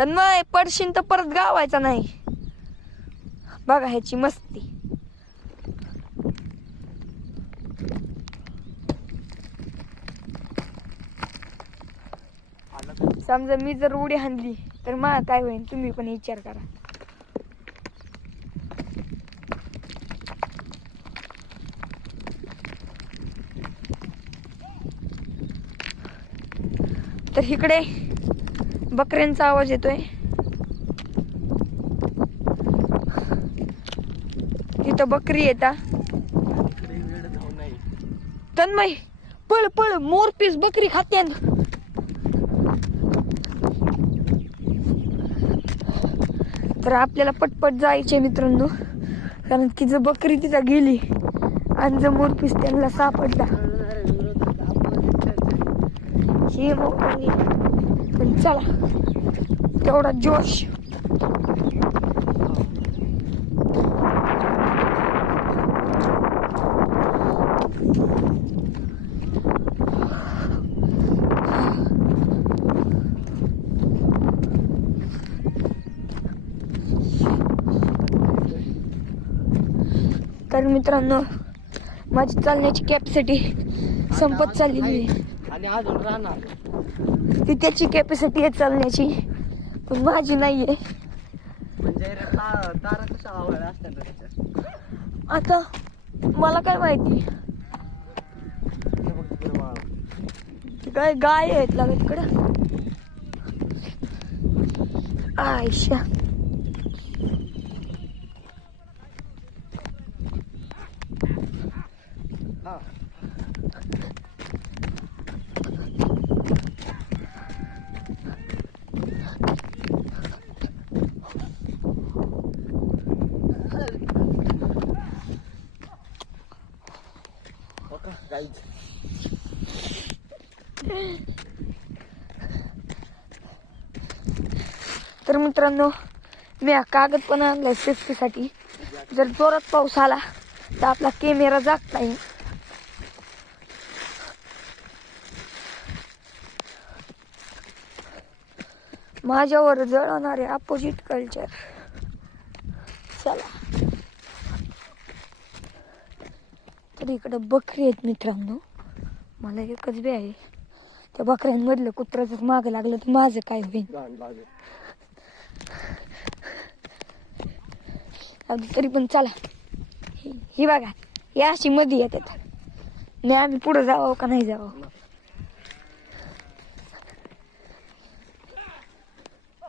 तर नाही पडशीन तर परत गावायचा नाही. बघा ह्याची मस्ती. समजा मी जर उडी हाणली तर मला काय होईल तुम्ही पण विचार करा. तर इकडे बकऱ्यांचा आवाज येतोय. तिथं बकरी येता. तन्मय पळ पळ, मोरपीस बकरी खात्यान. तर आपल्याला पटपट जायचे मित्रांनो, कारण की जर बकरी तिथं गेली आणि जर मोरपीस त्यांना सापडला ही मोकळी. पण चला तेवढा जोश. तर मित्रांनो माझी चालण्याची कॅपॅसिटी संपत चाललेली आहे आणि अजून राहणार ती त्याची कॅपॅसिटी आहे चालण्याची, पण माझी नाहीये. म्हणजे तारा कशा आवडल्या असतात. आता मला काय माहिती, काय गाय आहेत लागत कडं. आयशा तर मित्रांनो मी हा कागद पण आणलाय सेफ्टीसाठी. जर जोरात पाऊस आला तर आपला कॅमेरा जागता येईल. माझ्यावर जळणारे अपोजिट कल्चर. चला तर इकडे बकरी आहेत मित्रांनो. मला एकच बी आहे, त्या बकऱ्यांमधलं कुत्रं जर मागं लागलं तर माझं काय होईल. तरी पण चला, ही बघा ही अशी मध्ये येतात. नाही आम्ही पुढे जावं का नाही जावं.